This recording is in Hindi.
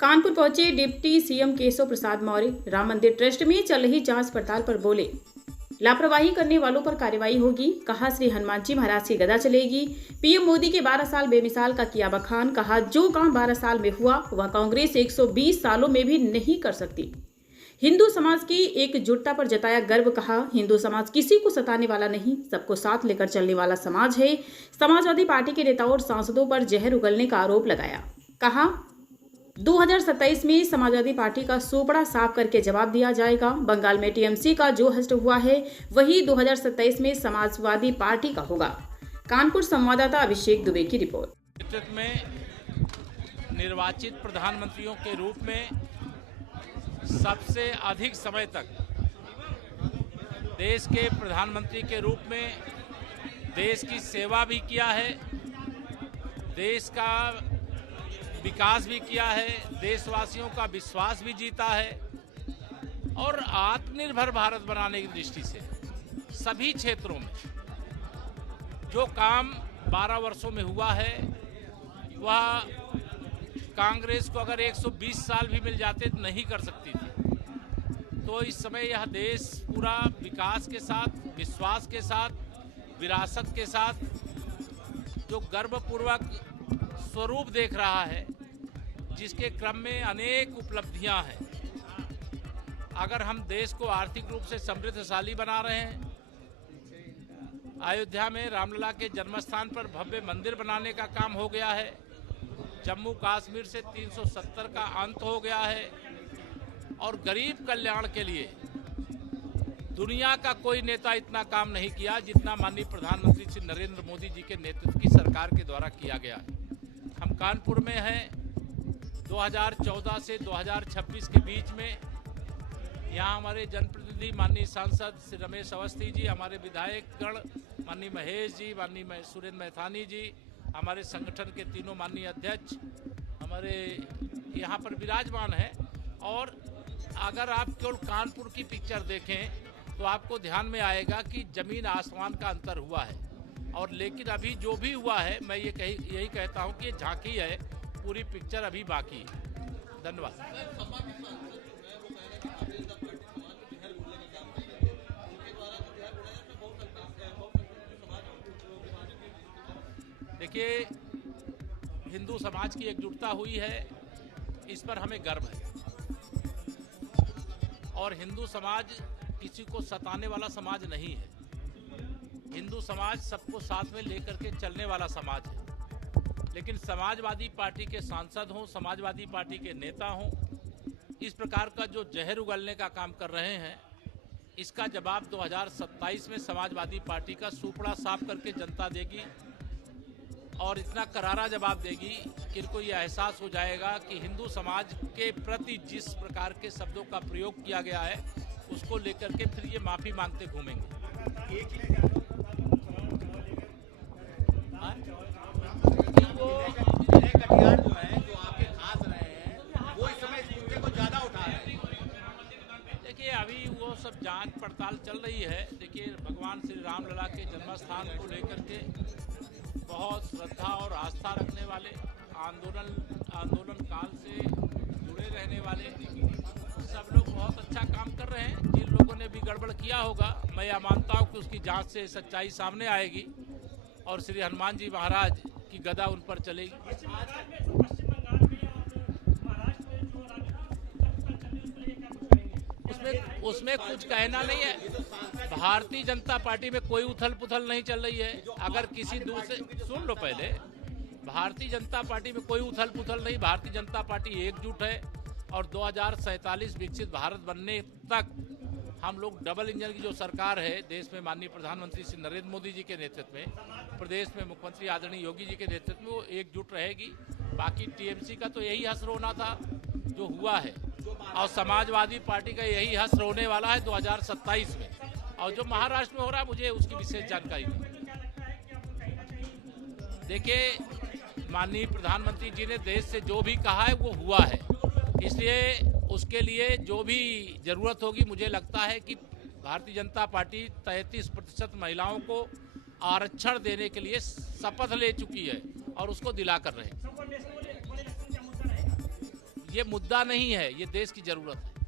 कानपुर पहुंचे डिप्टी सीएम केशव प्रसाद मौर्य राम मंदिर ट्रस्ट में चल रही जांच पड़ताल पर बोले, लापरवाही करने वालों पर कार्रवाई होगी। कहा श्री हनुमान जी महाराज की गदा चलेगी। पीएम मोदी के 12 साल बेमिसाल का किया बखान। कहा जो काम 12 साल में हुआ वह कांग्रेस 120 सालों में भी नहीं कर सकती। हिंदू समाज की एकजुटता पर जताया गर्व। कहा हिंदू समाज किसी को सताने वाला नहीं, सबको साथ लेकर चलने वाला समाज है। समाजवादी पार्टी के नेताओं और सांसदों पर जहर उगलने का आरोप लगाया। कहा 2027 में समाजवादी पार्टी का सोपड़ा साफ करके जवाब दिया जाएगा। बंगाल में टीएमसी का जो हश्र हुआ है वही 2027 में समाजवादी पार्टी का होगा। कानपुर संवाददाता अभिषेक दुबे की रिपोर्ट। नेतृत्व में निर्वाचित प्रधानमंत्रियों के रूप में सबसे अधिक समय तक देश के प्रधानमंत्री के रूप में देश की सेवा भी किया है, देश का विकास भी किया है, देशवासियों का विश्वास भी जीता है और आत्मनिर्भर भारत बनाने की दृष्टि से सभी क्षेत्रों में जो काम 12 वर्षों में हुआ है वह कांग्रेस को अगर 120 साल भी मिल जाते तो नहीं कर सकती थी। तो इस समय यह देश पूरा विकास के साथ, विश्वास के साथ, विरासत के साथ जो गर्वपूर्वक स्वरूप देख रहा है, जिसके क्रम में अनेक उपलब्धियां हैं। अगर हम देश को आर्थिक रूप से समृद्धशाली बना रहे हैं, अयोध्या में रामलला के जन्मस्थान पर भव्य मंदिर बनाने का काम हो गया है, जम्मू कश्मीर से 370 का अंत हो गया है और गरीब कल्याण के लिए दुनिया का कोई नेता इतना काम नहीं किया जितना माननीय प्रधानमंत्री श्री नरेंद्र मोदी जी के नेतृत्व की सरकार के द्वारा किया गया है। हम कानपुर में हैं। 2014 से 2026 के बीच में यहाँ हमारे जनप्रतिनिधि माननीय सांसद श्री रमेश अवस्थी जी, हमारे विधायकगण माननीय महेश जी, माननीय सुरेंद्र मैथानी जी, हमारे संगठन के तीनों माननीय अध्यक्ष हमारे यहाँ पर विराजमान है। और अगर आप केवल कानपुर की पिक्चर देखें तो आपको ध्यान में आएगा कि जमीन आसमान का अंतर हुआ है। और लेकिन अभी जो भी हुआ है, मैं यही कहता हूँ कि ये झांकी है, पूरी पिक्चर अभी बाकी है। धन्यवाद। देखिए, हिंदू समाज की एकजुटता हुई है, इस पर हमें गर्व है। और हिंदू समाज किसी को सताने वाला समाज नहीं है। हिंदू समाज सबको साथ में लेकर के चलने वाला समाज है। लेकिन समाजवादी पार्टी के सांसद हों, समाजवादी पार्टी के नेता हों, इस प्रकार का जो जहर उगलने का काम कर रहे हैं, इसका जवाब 2027 में समाजवादी पार्टी का सुपड़ा साफ करके जनता देगी। और इतना करारा जवाब देगी कि इनको ये एहसास हो जाएगा कि हिंदू समाज के प्रति जिस प्रकार के शब्दों का प्रयोग किया गया है, उसको लेकर के फिर ये माफ़ी मांगते घूमेंगे। देखिए, अभी वो सब जांच पड़ताल चल रही है। देखिए, भगवान श्री रामलला के जन्मस्थान को लेकर के बहुत श्रद्धा और आस्था रखने वाले, आंदोलन काल से जुड़े रहने वाले सब लोग बहुत अच्छा काम कर रहे हैं। जिन लोगों ने भी गड़बड़ किया होगा, मैं यह मानता हूं कि उसकी जांच से सच्चाई सामने आएगी और श्री हनुमान जी महाराज की गदा उन पर चलेगी। उसमें कुछ कहना नहीं है। भारतीय जनता पार्टी में कोई उथल पुथल नहीं चल रही है। अगर किसी दूसरे, सुन लो पहले, भारतीय जनता पार्टी में कोई उथल पुथल नहीं। भारतीय जनता पार्टी एकजुट है और 2047 विकसित भारत बनने तक हम लोग डबल इंजन की जो सरकार है देश में, माननीय प्रधानमंत्री श्री नरेंद्र मोदी जी के नेतृत्व में, प्रदेश में मुख्यमंत्री आदरणीय योगी जी के नेतृत्व में, वो एकजुट रहेगी। बाकी टीएमसी का तो यही हश्र होना था जो हुआ है, और समाजवादी पार्टी का यही हश्र होने वाला है 2027 में। और जो महाराष्ट्र में हो रहा है, मुझे उसकी विशेष जानकारी नहीं। देखिए, माननीय प्रधानमंत्री जी ने देश से जो भी कहा है वो हुआ है, इसलिए उसके लिए जो भी जरूरत होगी, मुझे लगता है कि भारतीय जनता पार्टी 33% महिलाओं को आरक्षण देने के लिए शपथ ले चुकी है और उसको दिला कर रहे। ये मुद्दा नहीं है, ये देश की जरूरत है।